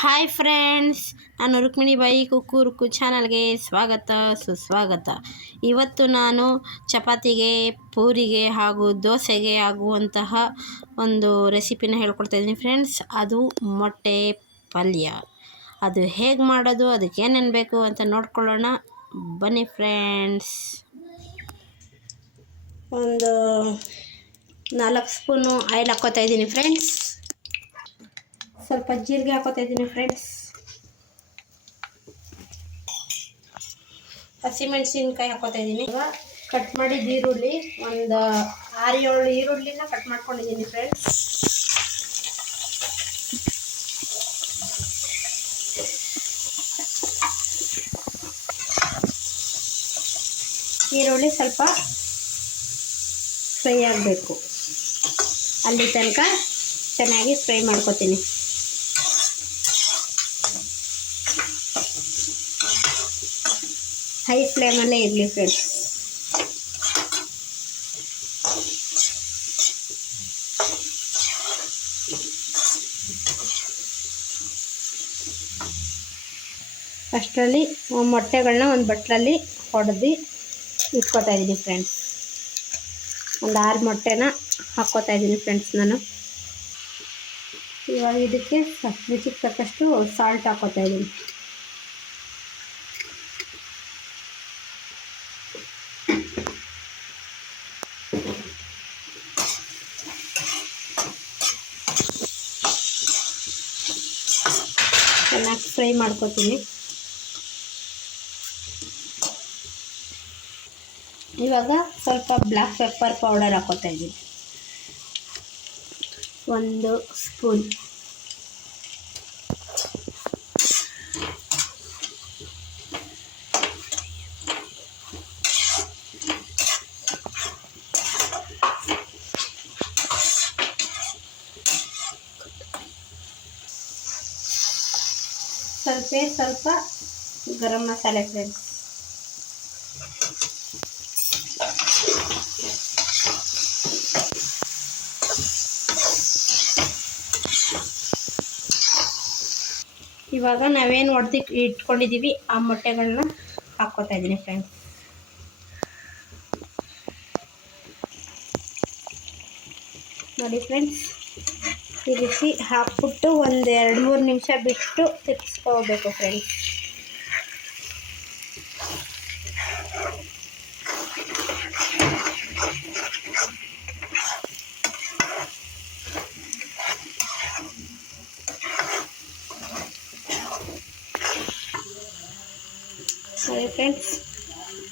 Hi friends, ನಾನು ರುಕ್ಮಿಣಿ ಬಾಯಿ ಕುಕ್ಕು ರುಕ್ಕು ಚಾನಲ್ಗೆ ಸ್ವಾಗತ ಸುಸ್ವಾಗತ. ಇವತ್ತು ನಾನು ಚಪಾತಿಗೆ, ಪೂರಿಗೆ ಹಾಗೂ ದೋಸೆಗೆ ಆಗುವಂತಹ ಒಂದು ರೆಸಿಪಿನ ಹೇಳ್ಕೊಡ್ತಾ ಇದ್ದೀನಿ ಫ್ರೆಂಡ್ಸ್. ಅದು ಮೊಟ್ಟೆ ಪಲ್ಯ. ಅದು ಹೇಗೆ ಮಾಡೋದು, ಅದಕ್ಕೆ ಏನೇನು ಬೇಕು ಅಂತ ನೋಡ್ಕೊಳ್ಳೋಣ ಬನ್ನಿ ಫ್ರೆಂಡ್ಸ್. ಒಂದು 4 ಸ್ಪೂನು ಆಯಿಲ್ ಹಾಕ್ಕೋತಾ ಇದ್ದೀನಿ ಫ್ರೆಂಡ್ಸ್. ಸ್ವಲ್ಪ ಜೀರಿಗೆ ಹಾಕೋತಾ ಇದ್ದೀನಿ ಫ್ರೆಂಡ್ಸ್. ಹಸಿಮೆಣಸಿನ್ಕಾಯಿ ಹಾಕೋತಾ ಇದ್ದೀನಿ. ಇವಾಗ ಕಟ್ ಮಾಡಿದ ಈರುಳ್ಳಿ, ಒಂದು 6-7 ಈರುಳ್ಳಿನ ಕಟ್ ಮಾಡ್ಕೊಂಡಿದ್ದೀನಿ ಫ್ರೆಂಡ್ಸ್. ಈರುಳ್ಳಿ ಸ್ವಲ್ಪ ಫ್ರೈ ಆಗಬೇಕು, ಅಲ್ಲಿ ತನಕ ಚೆನ್ನಾಗಿ ಫ್ರೈ ಮಾಡ್ಕೊತೀನಿ. ಹೈ ಫ್ಲೇಮಲ್ಲೇ ಇರಲಿ ಫ್ರೆಂಡ್ಸ್. ಅಷ್ಟರಲ್ಲಿ ಮೊಟ್ಟೆಗಳನ್ನ ಒಂದು ಬಟ್ಲಲ್ಲಿ ಹೊಡೆದು ಇಟ್ಕೋತಾ ಇದ್ದೀನಿ ಫ್ರೆಂಡ್ಸ್. ಒಂದು 6 ಮೊಟ್ಟೆನ ಹಾಕ್ಕೋತಾ ಇದ್ದೀನಿ ಫ್ರೆಂಡ್ಸ್ ನಾನು. ಇವಾಗ ಇದಕ್ಕೆ ರುಚಿಗೆ ತಕ್ಕಷ್ಟು ಸಾಲ್ಟ್ ಹಾಕ್ಕೋತಾ ಇದ್ದೀನಿ. ಚೆನ್ನಾಗಿ ಫ್ರೈ ಮಾಡ್ಕೋತೀನಿ. ಇವಾಗ ಸ್ವಲ್ಪ ಬ್ಲ್ಯಾಕ್ ಪೆಪ್ಪರ್ ಪೌಡರ್ ಹಾಕ್ಕೋತಾ ಇದ್ದೀನಿ, 1 ಸ್ಪೂನ್. ಸ್ವಲ್ಪ ಗರಂ ಮಸಾಲೆ ಫ್ರೆಂಡ್ಸ್. ಇವಾಗ ನಾವೇನು ಹೊಡೆದು ಇಟ್ಕೊಂಡಿದ್ದೀವಿ ಆ ಮೊಟ್ಟೆಗಳನ್ನ ಹಾಕ್ಕೋತಾ ಇದ್ದೀನಿ ಫ್ರೆಂಡ್ಸ್. ನೋಡಿ ಫ್ರೆಂಡ್ಸ್, ಈ ರೀತಿ ಹಾಕ್ಬಿಟ್ಟು ಒಂದು 2-3 ನಿಮಿಷ ಬಿಟ್ಟು ತಿರ್ಗಿಸ್ಕೋಬೇಕು ಫ್ರೆಂಡ್ಸ್. ಸರಿ ಫ್ರೆಂಡ್ಸ್,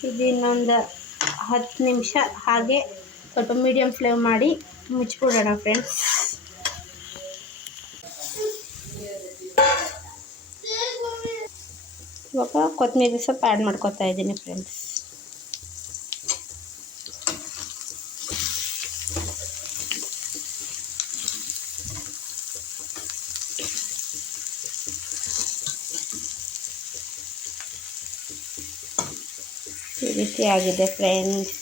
ಇದು ಇನ್ನೊಂದು 10 ನಿಮಿಷ ಹಾಗೆ ಸ್ವಲ್ಪ ಮೀಡಿಯಮ್ ಫ್ಲೇಮ್ ಮಾಡಿ ಮುಚ್ಚಿಬಿಡೋಣ ಫ್ರೆಂಡ್ಸ್. ಇವಾಗ ಕೊತ್ತಂಬರಿ ಸೊಪ್ಪು ಆ್ಯಡ್ ಮಾಡ್ಕೊತಾ ಇದ್ದೀನಿ ಫ್ರೆಂಡ್ಸ್. ಈ ರೀತಿಯಾಗಿದೆ ಫ್ರೆಂಡ್ಸ್,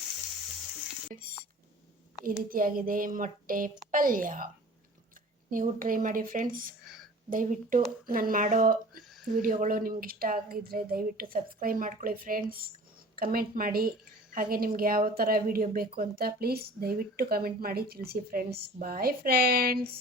ಈ ರೀತಿಯಾಗಿದೆ ಮೊಟ್ಟೆ ಪಲ್ಯ. ನೀವು ಟ್ರೈ ಮಾಡಿ ಫ್ರೆಂಡ್ಸ್. ದಯವಿಟ್ಟು ನಾನು ಮಾಡೋ ವಿಡಿಯೋಗಳು ನಿಮ್ಗೆ ಇಷ್ಟ ಆಗಿದ್ದರೆ ದಯವಿಟ್ಟು ಸಬ್ಸ್ಕ್ರೈಬ್ ಮಾಡ್ಕೊಳ್ಳಿ ಫ್ರೆಂಡ್ಸ್. ಕಮೆಂಟ್ ಮಾಡಿ, ಹಾಗೆ ನಿಮ್ಗೆ ಯಾವ ಥರ ವಿಡಿಯೋ ಬೇಕು ಅಂತ ಪ್ಲೀಸ್ ದಯವಿಟ್ಟು ಕಮೆಂಟ್ ಮಾಡಿ ತಿಳಿಸಿ ಫ್ರೆಂಡ್ಸ್. Bye friends.